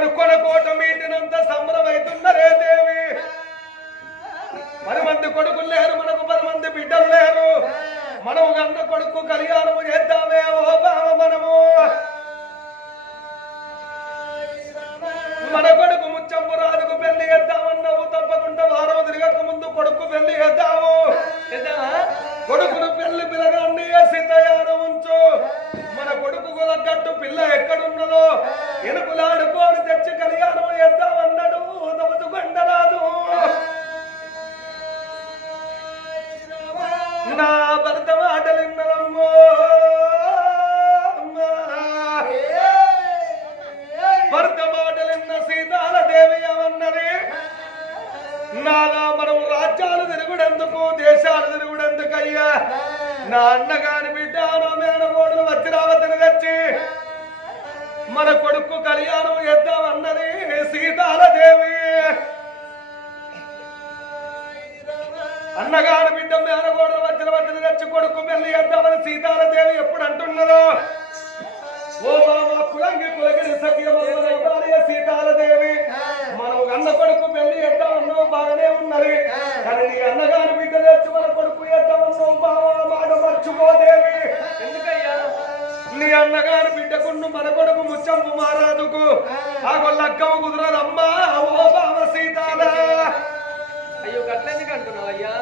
కనుక్కొన కొనకోట మీటినంత సంబరమైతున్నరే దేవి. పది మంది కొడుకులు లేరు మనకు పది మంది బిడ్డలు లేరు. మనము గంద కొడుకు కళ్యాణము చేద్దామే ఓ బావ మనము. మన కొడుకు ముచ్చంపు రాజుకు పెళ్ళి చేద్దామన్నావు తప్పకుండా వారం తిరగక ముందు కొడుకు పెళ్ళి చేద్దాము. కొడుకును పెళ్ళి పిల్లగాన్ని సిద్ధయాన ఉంచు. మన కొడుకు తగ్గట్టు పిల్ల ఎక్కడున్నదో ఎనుకులాడుకోని తెచ్చి కళ్యాణం చేద్దామన్నాడు కులగిరి సఖ్యమైన సీతాలదేవి. మనం అన్న కొడుకు పెళ్ళి ఎద్దామన్నావు బాగానే ఉన్నది. కానీ నీ అన్నగారి బిడ్డ తెచ్చి మన కొడుకు ఎద్దామన్నావు బావా మాట మర్చిపోదేవి ఎందుకయ్యా? నీ అన్నగారి బిడ్డకున్ను మన కొడుకు ముచ్చంపు మారాదుకు. ఆ. గొల్లక్కవు కుదరదమ్మా ఓ బావ సీతాల అయ్యో గట్లెందుకు అంటున్నావు అయ్యా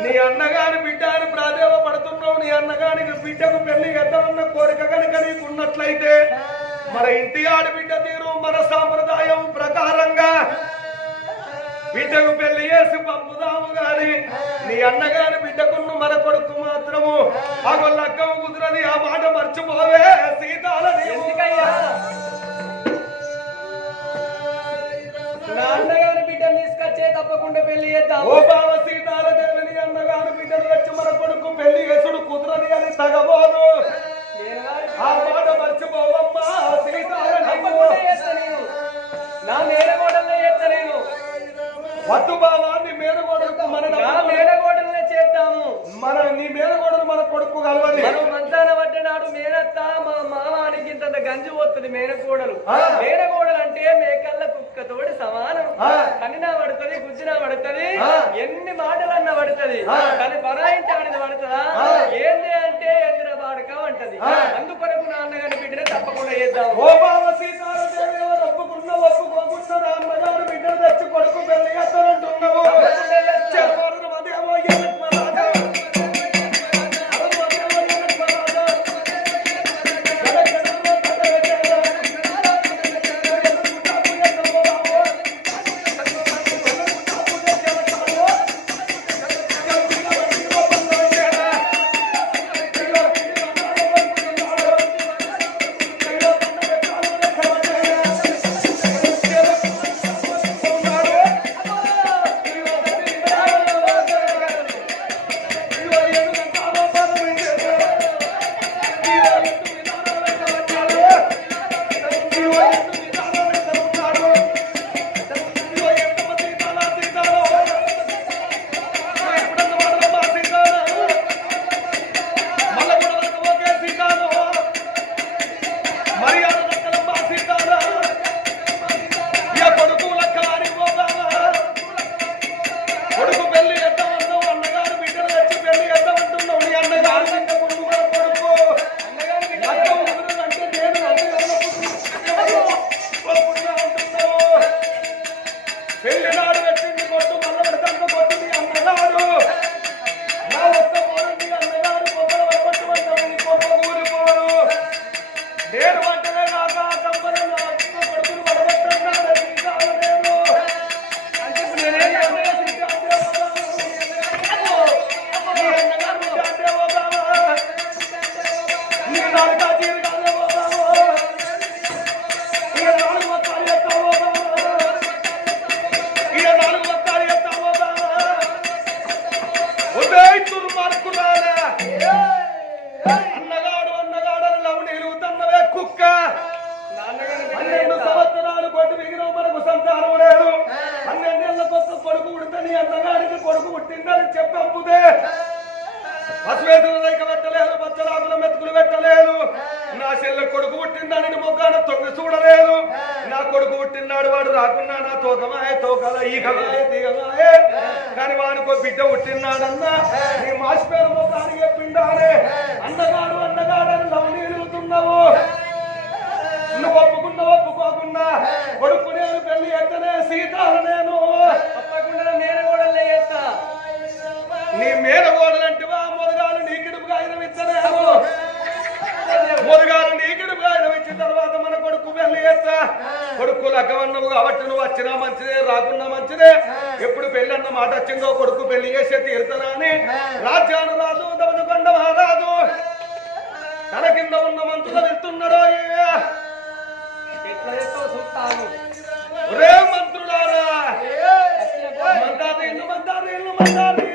నీ అన్నగారి బిడ్డ అని ప్రాధేవ పడుతున్నావు నీ అన్నగారికి బిడ్డకు పెళ్ళి ఎద్దామన్న కోరిక కనుక నీకున్నట్లయితే మన ఇంటి ఆడబిడ్డ తీరు మన సాంప్రదాయం ప్రకారంగా బిడ్డకు పెళ్ళి చేసి పంపుదాము గాని నీ అన్నగారి బిడ్డకున్న మన కొడుకు మాత్రము ఆ లక్కము కుదరది ఆ మాట మర్చిపోవే సీతాల ఎందుకయ్యా? నా అన్నగారి బిడ్డను తీసుకొచ్చే తప్పకుండా పెళ్ళి చేద్దాం ఓ బావ సీతాల అన్నగారి బిడ్డను వచ్చి మన కొడుకు పెళ్ళి చేసుడు కుదరది అని తగబోదు. నేను గారి ఆ మాట మర్చిపోవమ్మా. సీతాల తప్పకుండా చేస్తా నేను నా మేనగోడలనే చేస్తా నేను. వద్దు నీ మేనగోడలకు మన చేద్దాము. నీ కొడుకు కలవది మనం మంచాన మేనత్త మా మామానికి ఇంత గంజి పోతుంది మేనకోడలు. మేనకోడలు అంటే మేకల్ల ఒక్క తోడు సమానం. కన్నినా పడుతుంది గుజ్జినా పడుతుంది ఎన్ని మాటలన్నా పడుతుంది. కానీ పరాయించి అనేది పడుతుందా ఏంది అంటే ఎందున వాడకం అంటది. అందుకొరకు నాన్నగారిని పెట్టిన తప్పకుండా చేద్దాం. చెల్లె కొడుకు పుట్టిందని మొగ్గాను తొంగి చూడలేదు. నా కొడుకు పుట్టినాడు వాడు రాకున్నా నా తోకమాయ తోకల ఈ కమాయ కానీ వానికో బిడ్డ పుట్టినాడన్నా నీ మాసిపేరు మొగ్గాను చెప్పిండానే. అన్నగాడు అన్నగాడని నవ్వుతున్నావు నువ్వు ఒప్పుకున్నా ఒప్పుకోకుండా కొడుకు నేను పెళ్ళి ఎత్తనే సీతాలు నేను. తప్పకుండా నేను కూడా నీ మీద ఓడలంటివా మొదగాలు నీకిడుపుగా ఆయన ఇచ్చనే మురుగాలు నీకుడు ఆయన వచ్చిన తర్వాత మన కొడుకు పెళ్ళి చేస్తా. కొడుకు లగ్గవన్నవు కాబట్టి నువ్వు వచ్చినా మంచిదే రాకున్నా మంచిదే. ఎప్పుడు పెళ్ళి మాట వచ్చిందో కొడుకు పెళ్ళి చేసే తీరుతారా అని రాజ్యాను రాజు దమనుకొండ మహారాజు తన కింద ఉన్న మంత్రులు వెళ్తున్నాడో రే మంత్రులారా. మందారు ఇల్లు మందారు ఇల్లు మందారు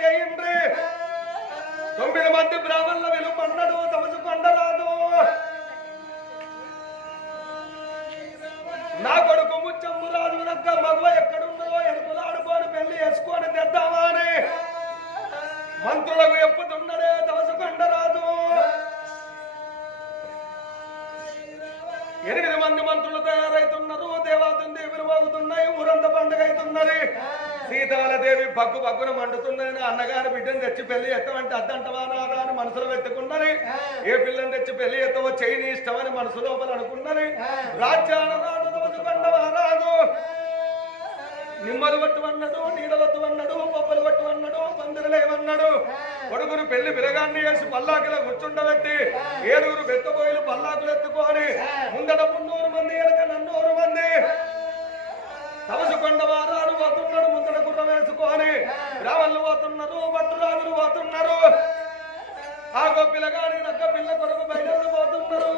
బ్రాహ్మణులు తొమ్మిది మంది బ్రాహ్మణుల విలువ పండడు తమసు పండరాదు సీతాలదేవి బగ్గు బగ్గున మండుతున్నాను అన్నగారు బిడ్డను తెచ్చి పెళ్ళి ఎత్తమంటే అద్దంటవా నాదా అని మనసులో పెట్టుకున్నది ఏ పిల్లని తెచ్చి పెళ్ళి ఎత్తవో చేయని ఇష్టమని మనసు లోపల అనుకున్నది. రాజ్యాన నిమ్మలు నిమ్మలు పట్టువన్నాడు నీడలొద్దు అన్నాడు పప్పులు పట్టువన్నాడు పందిరలేమన్నాడు కొడుకును పెళ్ళి పిలగాన్ని వేసి పల్లాకిలో కూర్చుండబెట్టి ఏడుగురు బెత్తబోయిలు పల్లాకులు ఎత్తుకొని ముందట మున్నూరు మంది ఎనక నన్నూరు మంది. తమసుకొండవారా పోతున్నాడు ముందర గుర్ర వేసుకొని రావళ్ళు పోతున్నారు భట్టురాజులు పోతున్నారు. ఆగో పిల్లగాడి నక్క పిల్ల కొరకు బయలు పోతున్నారు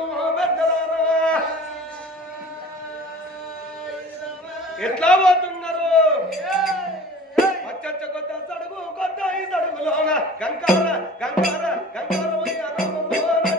ఎట్లా పోతున్నారు? వచ్చొచ్చ కొత్త సడుగు కొత్త ఈ సడుగులోన గంగార గంగార గంగార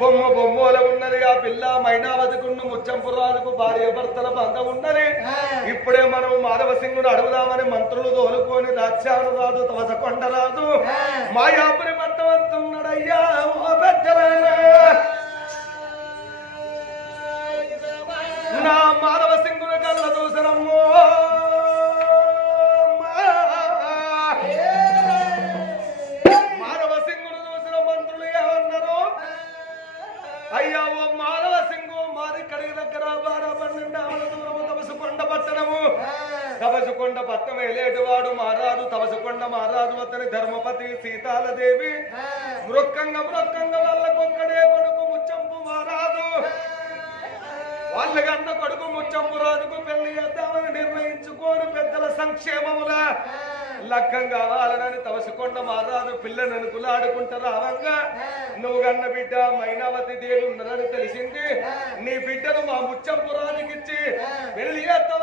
బొమ్మ బొమ్మల ఉన్నది ఆ పిల్ల మైనావతికున్న ముచ్చంపురాలకు భార్య భర్తల బంధం ఉన్నది. ఇప్పుడే మనం మాధవ సింగును అడుగుదామని మంత్రులు తోలుకొని రాజ్యాలు రాదు తవస కొండ రాదు మాయాపురి వస్తున్నాడయ్యా పెద్దలారా నా మాధవ సింగుల కళ్ళ దూసరమ్మో. తపసుకొండ పట్టణము తపసుకొండ పట్టణం ఏలేటివాడు మారాదు తపసుకొండ మారాదు అతని ధర్మపతి సీతాలదేవి. మృక్కంగ మృక్కంగ వాళ్ళకొక్కడే కొడుకు ముచ్చంపు మారాదు వాళ్ళకన్న కొడుకు ముచ్చంపు రాజుకు పెళ్ళి చేద్దామని నిర్ణయించుకోని పెద్దల సంక్షేమముల. లక్కం కావాలని తవసుకొండ మారాదు పిల్లని కులాడుకుంటా రావంగా. నువ్వు కన్న బిడ్డ మైనావతి దేవి ఉన్నదని తెలిసింది. నీ బిడ్డను మా ముచ్చంపు రాజుకిచ్చి పెళ్ళి చేస్తావని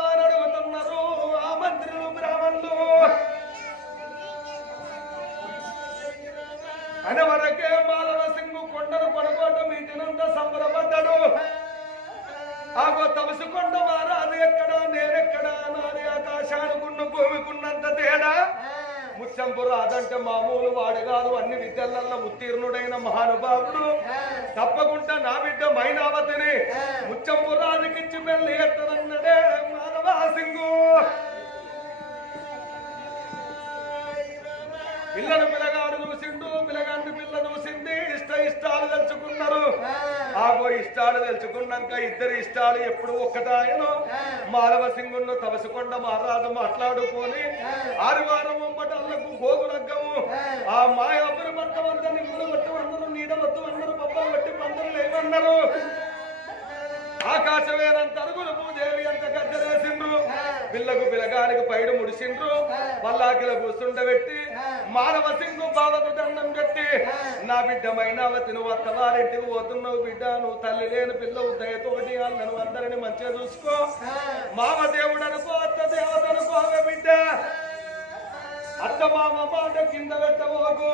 అనవరకే మాలవ సింగు కొండను కొనగోట మీటినంత సంబరపడ్డాడు. ఆగో తమసుకొండ అది ఎక్కడ నేనెక్కడ నాది ఆకాశానుకున్న భూమికున్నంత తేడా. ముచ్చంపు రాదంటే మామూలు వాడు కాదు అన్ని విద్యలల్లో ఉత్తీర్ణుడైన మహానుభావుడు. తప్పకుండా నా బిడ్డ మైనావతిని. ముచ్చంపు రాజుకిచ్చి పెళ్ళి ఎత్తనన్నదే మానవ సింగు పిల్లను ఇష్టాలు తెలుసుకున్నాక ఇద్దరి ఇష్టాలు ఎప్పుడు ఒక్కటాయను. మాధవ సింగును తపసుకొండ మహారాజు మాట్లాడుకొని ఆదివారం ముంబటాలకు గోగులగ్గము ఆ. మాయాపురి భర్త వద్ద నిమ్ములు వట్టు అన్నారు నీడ వద్దు అన్నారు పప్పలు వట్టి పందరు లేవన్నారు. ఆకాశమేనంత అరుగులు భూదేవి అంత గద్దరేసిండ్రు పిల్లకు పిలగానికి పైడు ముడిసిండ్రు పల్లాకిల కూర్చుండబెట్టి మానవ సింగు బావకు దండం పెట్టి నా బిడ్డ మైనావతి నువ్వు అత్తవారింటికి పోతున్నావు బిడ్డ నువ్వు తల్లి లేని పిల్లవు దయతోటి నన్ను అందరిని మంచిగా చూసుకో. మామ దేవుడు అనుకో అత్త దేవత అనుకో ఆమె బిడ్డ అత్త మామ మాట కింద పెట్టబోకు.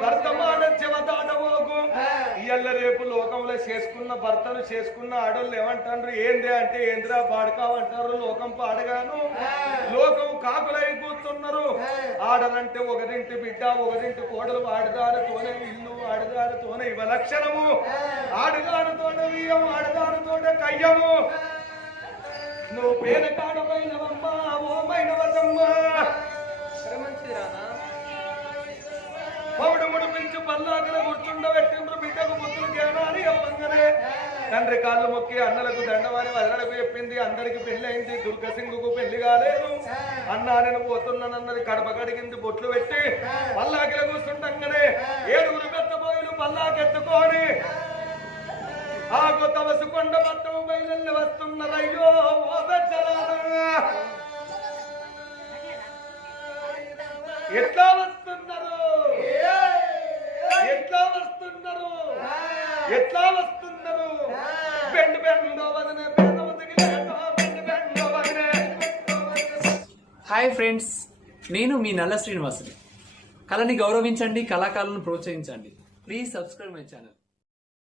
భర్త మాట చెవతాడబోకు ఇయ్యల్ల రేపు లోకంలో చేసుకున్న భర్తను చేసుకున్న ఆడోళ్ళు ఏమంటారు ఏంది అంటే ఏందిరా పాడకావంటారు లోకం పాడగాను. లోకం కాకులై కూర్చున్నారు ఆడలంటే ఒకరింటి బిడ్డ ఒకరింటి కోడలు ఆడదారితోనే ఇల్లు ఆడదారితోనే ఇవ లక్షణము ఆడదారితోనే వియ్యం ఆడదారితోనే కయ్యము నువ్వు పేద కాడమైనవమ్మా ఓ మైనవతమ్మా మంచిది రానా పౌడు ముడిపించి పల్లాకల కూర్చుండబెట్టిండ్రు బిడ్డకు బుద్ధులు జ్ఞానాన్ని చెప్పంగానే. తండ్రి కాళ్ళు మొక్కి అన్నలకు దండవారి వదలకు చెప్పింది అందరికి పెళ్ళి అయింది దుర్గసింగుకు పెళ్ళి కాలేదు. అన్నా నేను పోతున్నానన్నది కడప కడిగింది బొట్లు పెట్టి పల్లాకిల కూర్చుండగానే ఏడుగురు పెద్ద పోయిలు పల్లాకెత్తుకొని ఆ కొత్త వసుకొండ పట్టం బయలు వస్తున్నారయ్యో ఓ పెద్దలారా ఎట్లా వస్తున్నారు? ఎట్లా వస్తున్నారు? ఎట్లా వస్తున్నారు? బెండు బెండు వదిన హాయ్ ఫ్రెండ్స్ నేను మీ నల్ల శ్రీనివాసుని. కళని గౌరవించండి కళాకారులను ప్రోత్సహించండి. Please subscribe my channel.